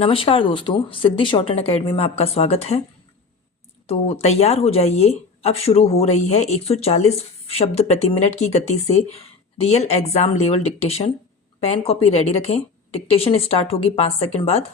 नमस्कार दोस्तों, सिद्धि short and academy में आपका स्वागत है। तो तैयार हो जाइए, अब शुरू हो रही है 140 शब्द प्रति मिनट की गति से real exam level dictation. Pen copy ready रखें। डिक्टेशन स्टार्ट होगी 5 सेकंड बाद।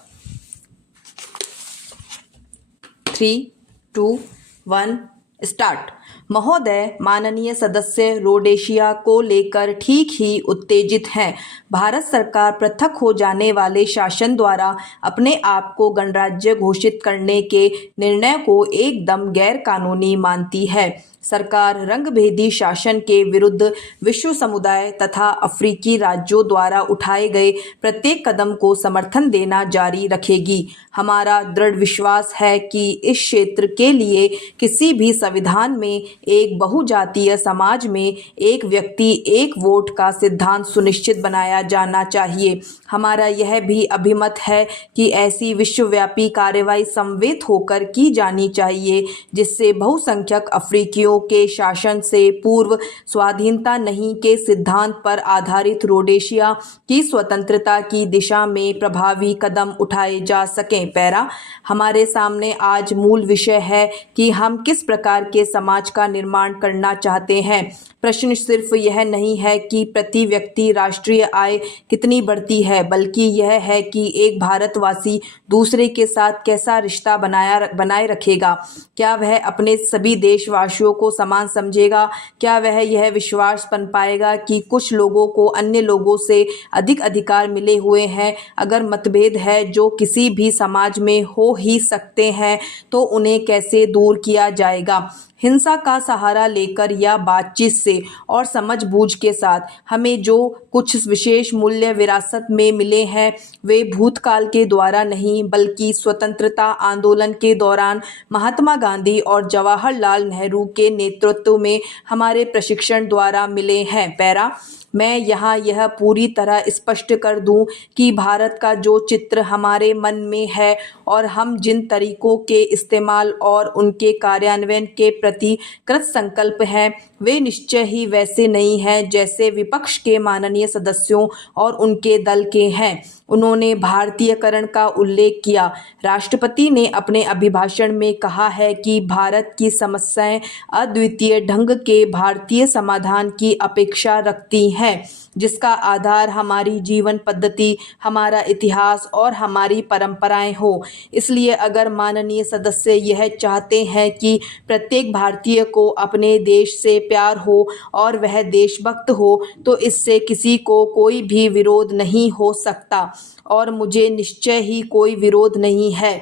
3, 2, 1 स्टार्ट। महोदय, माननीय सदस्य रोडेशिया को लेकर ठीक ही उत्तेजित हैं। भारत सरकार पृथक हो जाने वाले शासन द्वारा अपने आप को गणराज्य घोषित करने के निर्णय को एकदम गैर कानूनी मानती है। सरकार रंगभेदी शासन के विरुद्ध विश्व समुदाय तथा अफ्रीकी राज्यों द्वारा उठाए गए प्रत्येक कदम को समर्थन देना जारी रखेगी। हमारा दृढ़ विश्वास है कि इस क्षेत्र के लिए किसी भी संविधान में एक बहुजातीय समाज में एक व्यक्ति एक वोट का सिद्धांत सुनिश्चित बनाया जाना चाहिए। हमारा यह भी अभिमत है कि ऐसी विश्वव्यापी कार्रवाई समवेत होकर की जानी चाहिए जिससे बहुसंख्यक अफ्रीकियों के शासन से पूर्व स्वाधीनता नहीं के सिद्धांत पर आधारित रोडेशिया की स्वतंत्रता की दिशा में प्रभावी कदम उठाए जा सकें। पैरा, हमारे सामने आज मूल विषय है कि हम किस प्रकार के समाज का निर्माण करना चाहते हैं। प्रश्न सिर्फ यह नहीं है कि प्रति व्यक्ति राष्ट्रीय आय कितनी बढ़ती है, बल्कि यह है कि एक भारतवासी दूसरे के साथ कैसा रिश्ता बनाए रखेगा। क्या वह अपने सभी देशवासियों को समान समझेगा? क्या वह यह विश्वास बन पाएगा कि कुछ लोगों को अन्य लोगों से अधिक अधिकार मिले हुए हैं? अगर मतभेद है जो किसी भी समाज में हो ही सकते हैं, तो उन्हें कैसे दूर किया जाएगा? हिंसा का सहारा लेकर या बातचीत से और समझबूझ के साथ हमें जो कुछ विशेष मूल्य विरासत में मिले हैं, वे भूतकाल के द्वारा नहीं बल्कि स्वतंत्रता आंदोलन के दौरान महात्मा गांधी और जवाहरलाल नेहरू के नेतृत्व में हमारे प्रशिक्षण द्वारा मिले हैं। पैरा, मैं यहाँ यह पूरी तरह स्पष्ट कर दूं कि भारत का जो चित्र हमारे मन में है और हम जिन तरीकों के इस्तेमाल और उनके कार्यान्वयन के प्रति कृत संकल्प हैं, वे निश्चय ही वैसे नहीं हैं जैसे विपक्ष के माननीय सदस्यों और उनके दल के हैं। उन्होंने भारतीयकरण का उल्लेख किया। राष्ट्रपति ने अपने अभिभाषण में कहा है कि भारत की समस्याएं अद्वितीय ढंग के भारतीय समाधान की अपेक्षा रखती हैं, जिसका आधार हमारी जीवन पद्धति, हमारा इतिहास और हमारी परंपराएं हो। इसलिए अगर माननीय सदस्य यह चाहते हैं कि प्रत्येक भारतीय को अपने देश से प्यार हो और वह देशभक्त हो, तो इससे किसी को कोई भी विरोध नहीं हो सकता और मुझे निश्चय ही कोई विरोध नहीं है।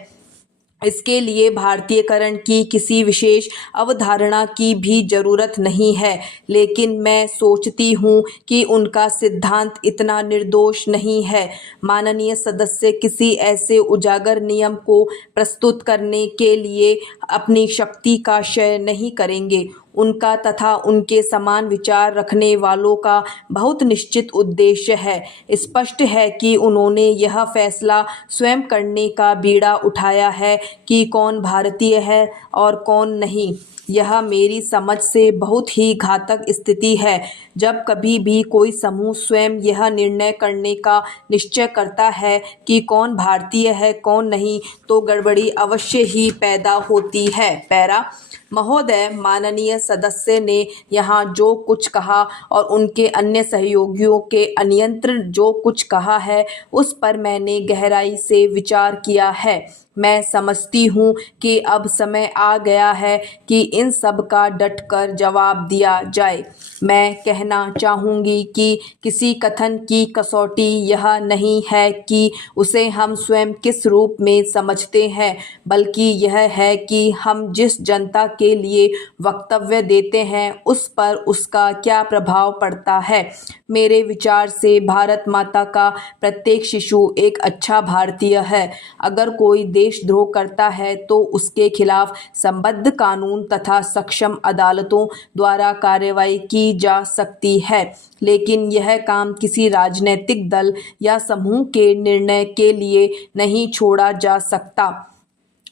इसके लिए भारतीयकरण की किसी विशेष अवधारणा की भी जरूरत नहीं है, लेकिन मैं सोचती हूँ कि उनका सिद्धांत इतना निर्दोष नहीं है। माननीय सदस्य किसी ऐसे उजागर नियम को प्रस्तुत करने के लिए अपनी शक्ति का क्षय नहीं करेंगे। उनका तथा उनके समान विचार रखने वालों का बहुत निश्चित उद्देश्य है। स्पष्ट है कि उन्होंने यह फैसला स्वयं करने का बीड़ा उठाया है कि कौन भारतीय है और कौन नहीं। यह मेरी समझ से बहुत ही घातक स्थिति है। जब कभी भी कोई समूह स्वयं यह निर्णय करने का निश्चय करता है कि कौन भारतीय है कौन नहीं, तो गड़बड़ी अवश्य ही पैदा होती है। पैरा, महोदय, माननीय सदस्य ने यहाँ जो कुछ कहा और उनके अन्य सहयोगियों के अनियंत्रण जो कुछ कहा है, उस पर मैंने गहराई से विचार किया है। मैं समझती हूँ कि अब समय आ गया है कि इन सब का डटकर जवाब दिया जाए। मैं कहना चाहूँगी कि किसी कथन की कसौटी यह नहीं है कि उसे हम स्वयं किस रूप में समझते हैं, बल्कि यह है कि हम जिस जनता के लिए वक्तव्य देते हैं उस पर उसका क्या प्रभाव पड़ता है। मेरे विचार से भारत माता का प्रत्येक शिशु एक अच्छा भारतीय है। अगर कोई देशद्रोह करता है तो उसके खिलाफ संबद्ध कानून तथा सक्षम अदालतों द्वारा कार्रवाई की जा सकती है, लेकिन यह काम किसी राजनीतिक दल या समूह के निर्णय के लिए नहीं छोड़ा जा सकता।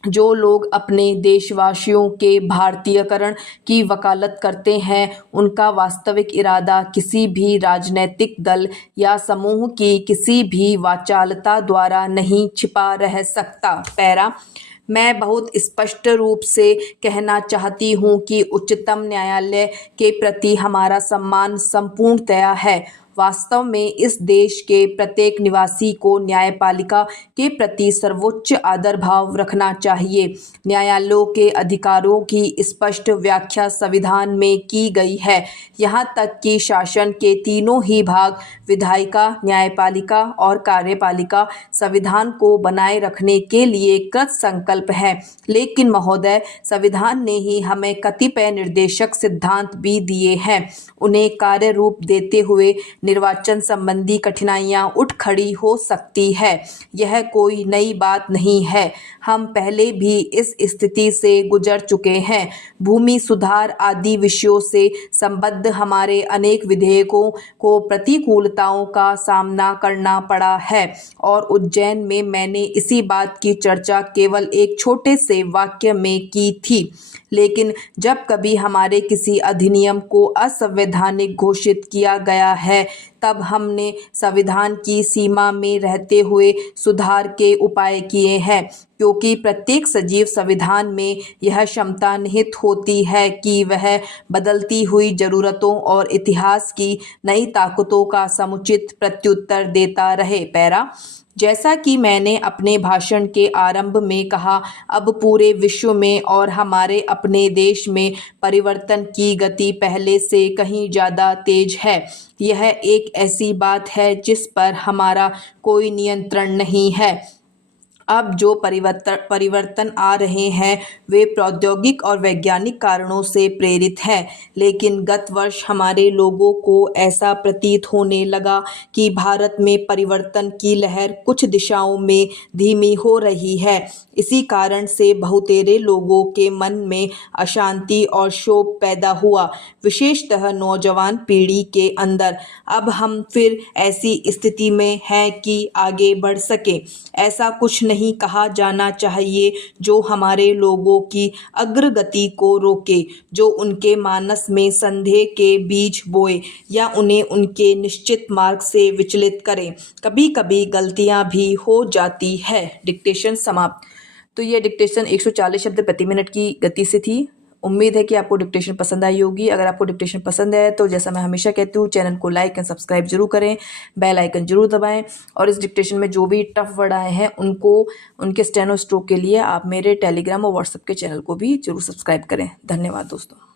जो लोग अपने देशवासियों के भारतीयकरण की वकालत करते हैं, उनका वास्तविक इरादा किसी भी राजनैतिक दल या समूह की किसी भी वाचालता द्वारा नहीं छिपा रह सकता। पैरा, मैं बहुत स्पष्ट रूप से कहना चाहती हूँ कि उच्चतम न्यायालय के प्रति हमारा सम्मान संपूर्णतया है। वास्तव में इस देश के प्रत्येक निवासी को न्यायपालिका के प्रति सर्वोच्च आदर भाव रखना चाहिए। न्यायालयों के अधिकारों की स्पष्ट व्याख्या संविधान में की गई है। यहाँ तक कि शासन के तीनों ही भाग, विधायिका, न्यायपालिका और कार्यपालिका, संविधान को बनाए रखने के लिए कृत संकल्प है। लेकिन महोदय, संविधान ने ही हमें कतिपय निर्देशक सिद्धांत भी दिए हैं। उन्हें कार्य रूप देते हुए निर्वाचन संबंधी कठिनाइयां उठ खड़ी हो सकती है। यह कोई नई बात नहीं है। हम पहले भी इस स्थिति से गुजर चुके हैं। भूमि सुधार आदि विषयों से संबद्ध हमारे अनेक विधेयकों को प्रतिकूलताओं का सामना करना पड़ा है और उज्जैन में मैंने इसी बात की चर्चा केवल एक छोटे से वाक्य में की थी। लेकिन जब कभी हमारे किसी अधिनियम को असंवैधानिक घोषित किया गया है, तब हमने संविधान की सीमा में रहते हुए सुधार के उपाय किए हैं, क्योंकि प्रत्येक सजीव संविधान में यह क्षमता निहित होती है कि वह बदलती हुई ज़रूरतों और इतिहास की नई ताकतों का समुचित प्रत्युत्तर देता रहे। पैरा, जैसा कि मैंने अपने भाषण के आरंभ में कहा, अब पूरे विश्व में और हमारे अपने देश में परिवर्तन की गति पहले से कहीं ज़्यादा तेज है। यह एक ऐसी बात है जिस पर हमारा कोई नियंत्रण नहीं है। अब जो परिवर्तन आ रहे हैं वे प्रौद्योगिक और वैज्ञानिक कारणों से प्रेरित हैं, लेकिन गत वर्ष हमारे लोगों को ऐसा प्रतीत होने लगा कि भारत में परिवर्तन की लहर कुछ दिशाओं में धीमी हो रही है। इसी कारण से बहुतेरे लोगों के मन में अशांति और क्षोभ पैदा हुआ, विशेषतः नौजवान पीढ़ी के अंदर। अब हम फिर ऐसी स्थिति में हैं कि आगे बढ़ सकें। ऐसा कुछ नहीं कहा जाना चाहिए जो हमारे लोगों की अग्रगति को रोके, जो उनके मानस में संदेह के बीज बोए या उन्हें उनके निश्चित मार्ग से विचलित करे। कभी कभी गलतियां भी हो जाती है। डिक्टेशन समाप्त। तो ये डिक्टेशन 140 शब्द प्रति मिनट की गति से थी। उम्मीद है कि आपको डिक्टेशन पसंद आई होगी। अगर आपको डिक्टेशन पसंद है तो जैसा मैं हमेशा कहती हूँ, चैनल को लाइक एंड सब्सक्राइब जरूर करें, बेल आइकन जरूर दबाएं और इस डिक्टेशन में जो भी टफ वर्ड आए हैं उनको उनके स्टेनो स्ट्रोक के लिए आप मेरे टेलीग्राम और व्हाट्सएप के चैनल को भी जरूर सब्सक्राइब करें। धन्यवाद दोस्तों।